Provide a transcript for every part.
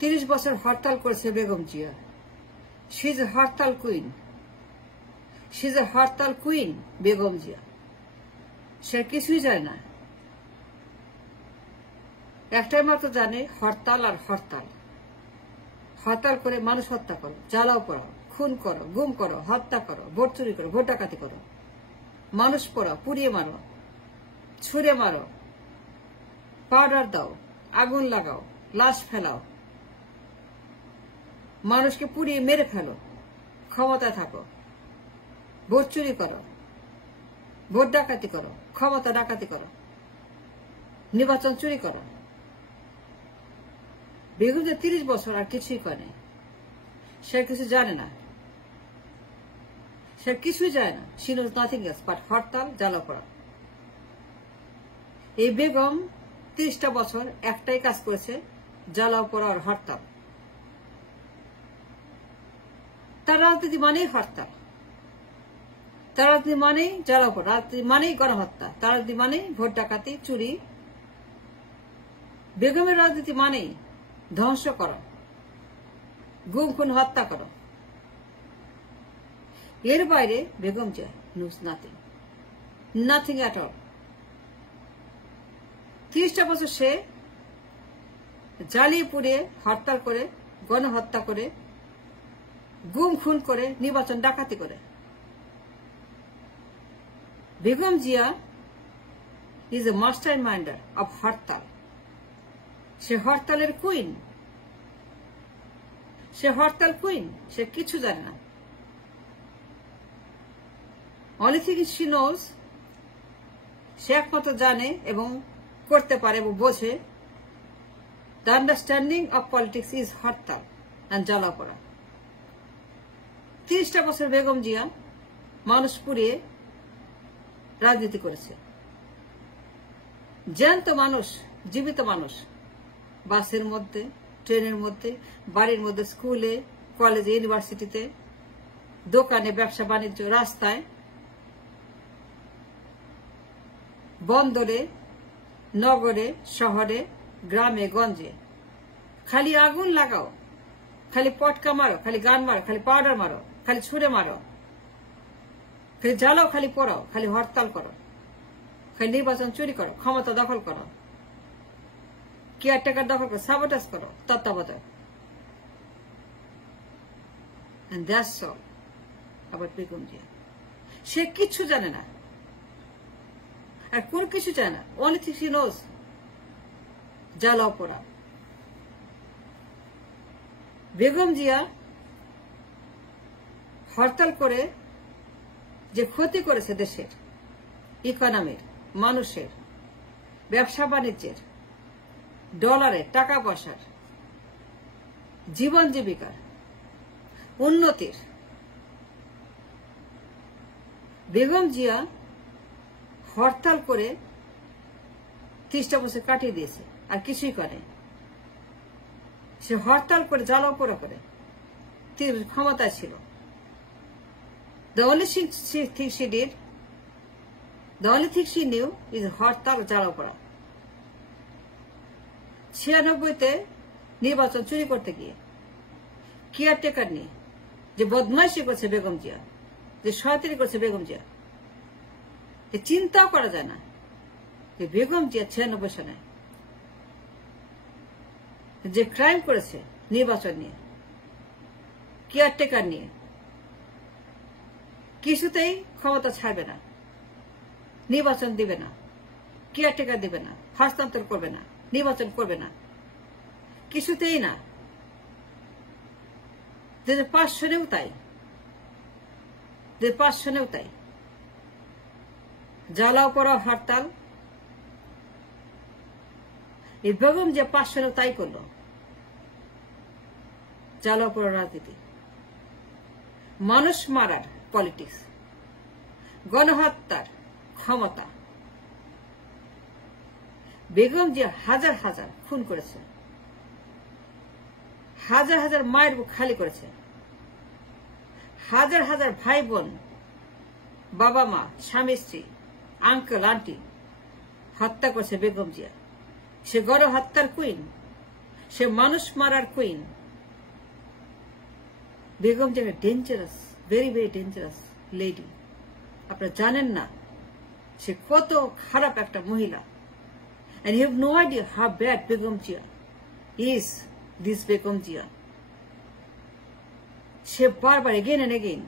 30 বছর হরতাল করেছে Begum Zia. She is a hartal queen. She is a hartal queen Begum Zia. সে কিছুই জানে না, একটাই মাত্র জানে হরতাল আর হরতাল। হরতাল করে মানুষ হত্যা করো, জ্বালাও পড়াও, খুন করো, গুম করো, হত্যা করো, ভোট চুরি করো, ভোট ডাকাতি করো, মানুষ পড়াও, পুড়িয়ে মারো, ছুঁড়ে মারো, পাউডার দাও, আগুন লাগাও, লাশ ফেলাও, মানুষকে পুড়িয়ে মেরে ফেলো, ক্ষমতায় থাকো, ভোট চুরি করো, ভোট ডাকাতি করো, ক্ষমতা ডাকাতি করো, নির্বাচন চুরি করো। বেগম যে 30 বছর আর কিছুই করে, সে কিছু জানে না, সে কিছুই জানে না। She knows nothing else but hartal, জ্বালা পড়া। এই বেগম 30টা বছর একটাই কাজ করেছে, জ্বালাও পড়া আর হরতাল। তার রাজনীতি মানেই হরতাল, তার রাজনীতি মানেই জ্বালাও পড়া, রাজনীতি মানেই গণহত্যা, তার রাজনীতি মানেই ভোট ডাকাতি, চুরি। বেগমের রাজনীতি মানেই ধ্বংস করা, গুম খুন হত্যা করা। এর বাইরে Begum Zia knows nothing, nothing at all. 30টা বছর সে জ্বালিয়ে পুড়িয়ে হরতাল করে, গণহত্যা করে, গুম খুন করে, নির্বাচন ডাকাতি করে। Begum Zia is a master minder of hartal. সে হরতালের কুইন, সে হরতাল কুইন। সে কিছু জানে না। অনলি থিং শি নোজ, সে একমাত্র জানে এবং করতে পারে এবং বোঝে, the understanding of politics is hartal and জ্বালা পড়া। 30টা বছর বেগম জিয়া মানুষ পুড়িয়ে রাজনীতি করেছে। জ্যান্ত মানুষ, জীবিত মানুষ, বাসের মধ্যে, ট্রেনের মধ্যে, বাড়ির মধ্যে, স্কুলে, কলেজে, ইউনিভার্সিটিতে, দোকানে, ব্যবসা বাণিজ্য, রাস্তায়, বন্দরে, নগরে, শহরে, গ্রামে, গঞ্জে। খালি আগুন লাগাও, খালি পটকা মারো, খালি গান মারো, খালি পাউডার মারো, খালি ছুঁড়ে মারো, খালি জ্বালাও, খালি পড়াও, খালি হরতাল করো, খালি নির্বাচন চুরি করো, ক্ষমতা দখল করো, কেয়ারটেকার দখল করো, সাবোটাজ করো, তত্ত্বাবধায়ক। And that's all about Begum Zia. সে কিচ্ছু জানে না, আর কোন কিছু জানে না। only thing she knows, জ্বালাও পোড়া। বেগম জিয়া হরতাল করে যে ক্ষতি করেছে দেশের, ইকোনমির, মানুষের, ব্যবসা বাণিজ্যের, ডলারের, টাকা পয়সার, জীবন জীবিকার, উন্নতির, বেগম জিয়া হরতাল করে 30টা বছর কাটিয়ে দিয়েছে, আর কিছুই করে। সে হরতাল করে, জ্বালাও পোড়া করে ক্ষমতায় ছিল। The only thing she did, the only thing she knew is হরতাল, জ্বালাও পোড়া। 96-তে নির্বাচন চুরি করতে গিয়ে, কেয়ারটেকার নিয়ে যে বদমাইশি করছে বেগম জিয়া, যে শয়তানি করছে বেগম জিয়া, চিন্তাও করা যায় না যে বেগম জিয়া 96 সালে যে ক্রাইম করেছে নির্বাচন নিয়ে, কেয়ারটেকার নিয়ে, কিছুতেই ক্ষমতা ছাড়বে না, নির্বাচন দিবে না, কেয়ারটেকার দিবে না, হস্তান্তর করবে না, নির্বাচন করবে না, কিছুতেই না। 2005 সনেও তাই, 2005 সনেও তাই। জ্বালাও পড়া হরতাল। এই বেগম যে 5 সনেও তাই করলো, জ্বালাও পড়া রাজনীতি, মানুষ মারার পলিটিক্স, গণহত্যার ক্ষমতা। বেগম যে হাজার হাজার খুন করেছে, হাজার হাজার মায়ের বুক খালি করেছে, হাজার হাজার ভাই বোন, বাবা মা, স্বামী স্ত্রী, আঙ্কেল আন্টি হত্যা করেছে বেগম জিয়া। সে গণহত্যার কুইন, সে মানুষ মারার queen. Begum Zia dangerous, very very dangerous lady. আপনারা জানেন না সে কত খারাপ একটা মহিলা। And you have no idea how bad Begum Jia is, this Begum Jia. সে বারবার এগেন এন্ড এগেন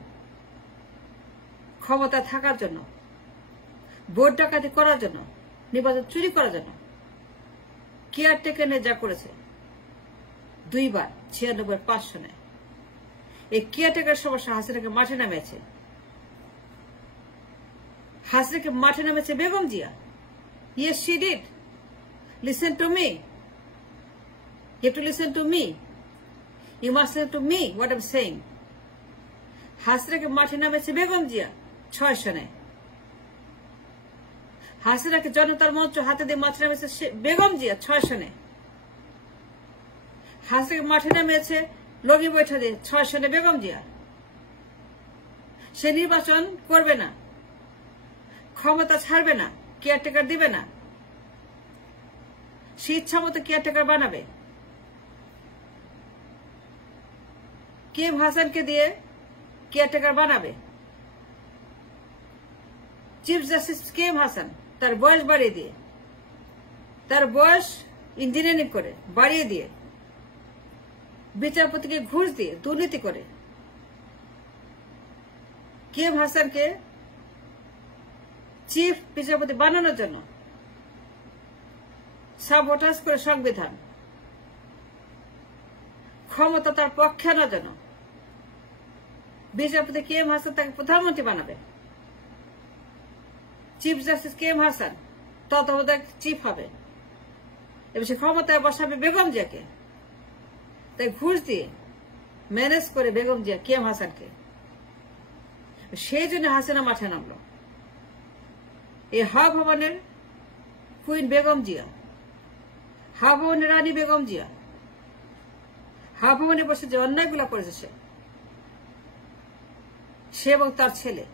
ক্ষমতা থাকার জন্য, ভোট ডাকাতি করার জন্য, নির্বাচন চুরি করার জন্য কেয়ারটেকার যা করেছে 2 বার 96-5 সনে, এই কেয়ারটেকার সমস্যা হাসিনাকে মাঠে নামিয়েছে। হাসিনাকে মাঠে নামেছে Begum Zia. Yes, she did. Listen to me. You have to listen to me. You must listen to me what I'm saying. হাসিনাকে মাঠে নামেছে বেগম জিয়া 6 সনে। হাসিনাকে জনতার মঞ্চ হাতে দিয়ে মাঠে নামেছে বেগম জিয়া 6 সনে। হাসিনাকে মাঠে নামিয়েছে লগি বৈঠা দিয়ে 6 সনে বেগম জিয়া। সে নির্বাচন করবে না, ক্ষমতা ছাড়বে না, কেয়ারটেকার দিবে না, সে ইচ্ছা মতো কেয়ারটেকার বানাবে। কেএম হাসানকে দিয়ে কেয়ারটেকার বানাবে। চিফ জাস্টিস কেএম হাসান তার বয়স বাড়িয়ে দিয়ে, তার বয়স ইঞ্জিনিয়ারিং করে বাড়িয়ে দিয়ে, বিচারপতিকে ঘুষ দিয়ে দুর্নীতি করে কেএম হাসানকে চিফ বিচারপতি বানানোর জন্য সাবোটাজ করে সংবিধান, ক্ষমতা তার পক্ষে আনার জন্য বিচারপতি কেএম হাসান তাকে প্রধানমন্ত্রী বানাবে। চিফ জাস্টিস কেএম হাসান তত্ত্বাবধায়ক চিফ হবে এবং সে ক্ষমতায় বসাবে বেগম জিয়াকে। তাই ঘুষ দিয়ে ম্যানেজ করে বেগম জিয়া কেএম হাসানকে, সেই জন্য হাসিনা মাঠে নামল। এই হাওয়া ভবনের কুইন বেগম জিয়া, হাওয়া ভবনের রানী বেগম জিয়া, হাওয়া ভবনে বসে যে অন্যায়গুলো করেছে সে এবং তার ছেলে,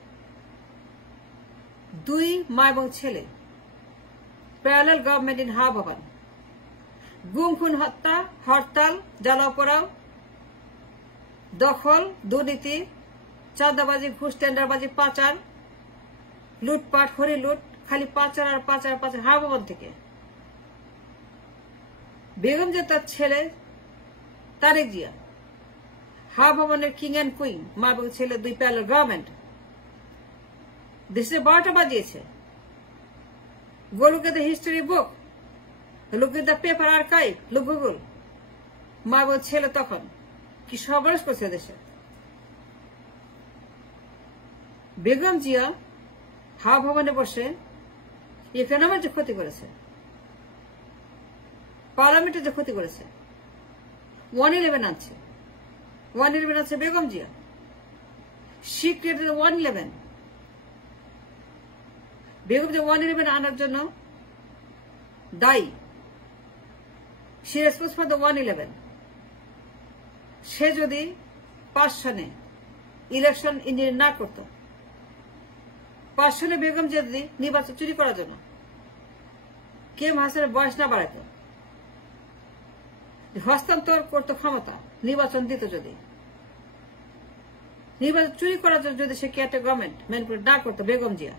2 মা এবং ছেলে, প্যারালাল গভর্নমেন্ট ইন হাওয়া ভবন, গুম খুন হত্যা, হরতাল, জ্বালাও পোড়াও, দখল, দুর্নীতি, চাঁদাবাজি, ঘুষ, টেন্ডারবাজি, পাচার, লুটপাট, খড়ি লুট, খালি পাচার আর পাচার পাচার হাওয়া ভবন থেকে। বেগম জিয়া তার ছেলে তারেক জিয়া, হাওয়া ভবনের কিং অ্যান্ড কুইন, মা এবং ছেলে 2 প্যারালাল গভর্নমেন্ট, দেশে 12টা বাজিয়েছে। Go look at the history book, look at the paper archive, look Google. মা এবং ছেলে তখন কি সর্বনাশ করছে দেশে। বেগম জিয়া হাওয়া ভবনে বসে ইকোনমির যে ক্ষতি করেছে, পার্লামেন্টের যে ক্ষতি করেছে, 111 আনছে, 111 আছে বেগম জিয়া। She created 111. বেগম জিয়া 111 আনার জন্য দায়ী। She is responsible for the 111. সে যদি 5 সনে ইলেকশন ইঞ্জিনিয়ার না করত, 5 সনে বেগম জিয়া যদি নির্বাচন চুরি করার জন্য কেএম হাসানের বয়স না বাড়াইত, হস্তান্তর করত ক্ষমতা, নির্বাচন দিত, যদি নির্বাচন চুরি করার জন্য যদি সে কেয়ারটেকার গভর্নমেন্ট ম্যানিপুলেট না করতো বেগম জিয়া,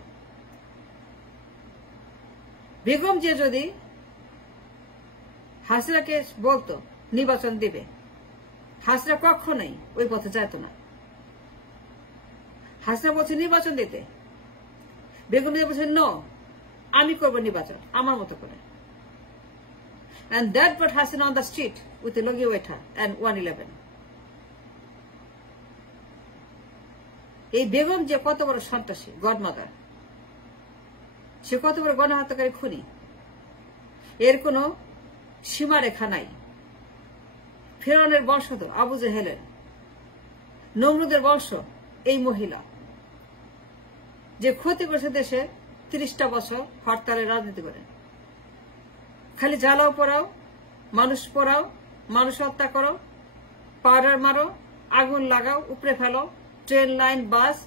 বেগম জিয়া যদি হাসিনাকে বলতো নির্বাচন দিবে, হাসিনা কখনোই ওই পথে যেত না। হাসিনা বলছে নির্বাচন দিতে, বেগম জিয়া বলছে নো, আমি করবো নির্বাচন আমার মতো করে। And that brought Hasina on the street with the Logi Weta and 111. এই বেগম যে কত বড় সন্ত্রাসী, গডমাদার, সে কত বড় গণহত্যাকারী খুনি, এর কোন সীমারেখা নাই। ফেরাউনের বংশধর আবু জেহেলের, নমরুদের বংশ এই মহিলা, যে ক্ষতি করেছে দেশে 30টা বছর হরতালের রাজনীতি করে, খালি জ্বালাও পোড়াও, মানুষ পোড়াও, মানুষ হত্যা করো, পাউডার মারো, আগুন লাগাও, উপড়ে ফেলো, ট্রেন লাইন, বাস,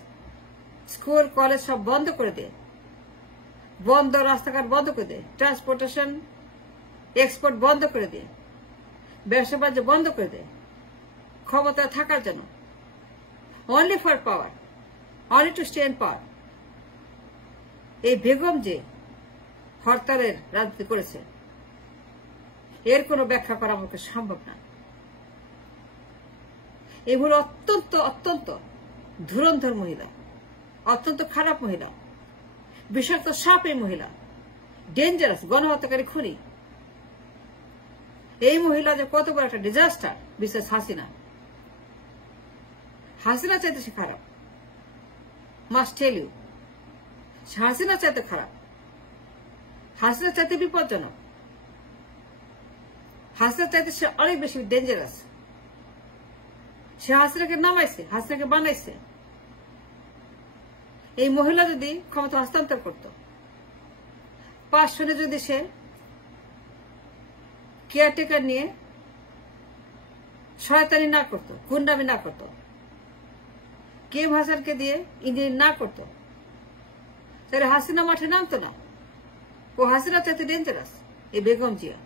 স্কুল, কলেজ সব বন্ধ করে দে, বন্ধ রাস্তাঘাট বন্ধ করে দে, ট্রান্সপোর্টেশন এক্সপোর্ট বন্ধ করে দে, ব্যবসা বাণিজ্য বন্ধ করে দেয় ক্ষমতায় থাকার জন্য, only for power, only to stay in পাওয়ার। এই বেগম যে হরতালের রাজনীতি করেছে এর কোনো ব্যাখ্যা করা আমার পক্ষে সম্ভব না। এগুলো অত্যন্ত অত্যন্ত ধুরন্ধর মহিলা, অত্যন্ত খারাপ মহিলা, বিষাক্ত সাপ এই মহিলা, ডেঞ্জারাস, গণহত্যাকারী, খুনি। এই মহিলা যে কত বড় একটা ডিজাস্টার, বিশেষ হাসিনা। হাসিনা চাইতে সে খারাপ, মাস্ট টেল ইউ। হাসিনা চাইতে খারাপ, হাসিনা চাইতে বিপজ্জনক, হাসিনা চাইতে সে অনেক বেশি ডেঞ্জারাস। সে হাসিনাকে নামাইছে, হাসিনাকে বানাইছে। এই মহিলা যদি ক্ষমতা হস্তান্তর করত, 5 সনে যদি সে কেয়ারটেকার নিয়ে শয়তানি না করত, গুন্ডামি না করত, কে ভাষাকে দিয়ে ইঞ্জিনিয়ার না করত, তাহলে হাসিনা মাঠে নামতো না। ও হাসিনা চাইতে ডেঞ্জারাস এই বেগম জিয়া।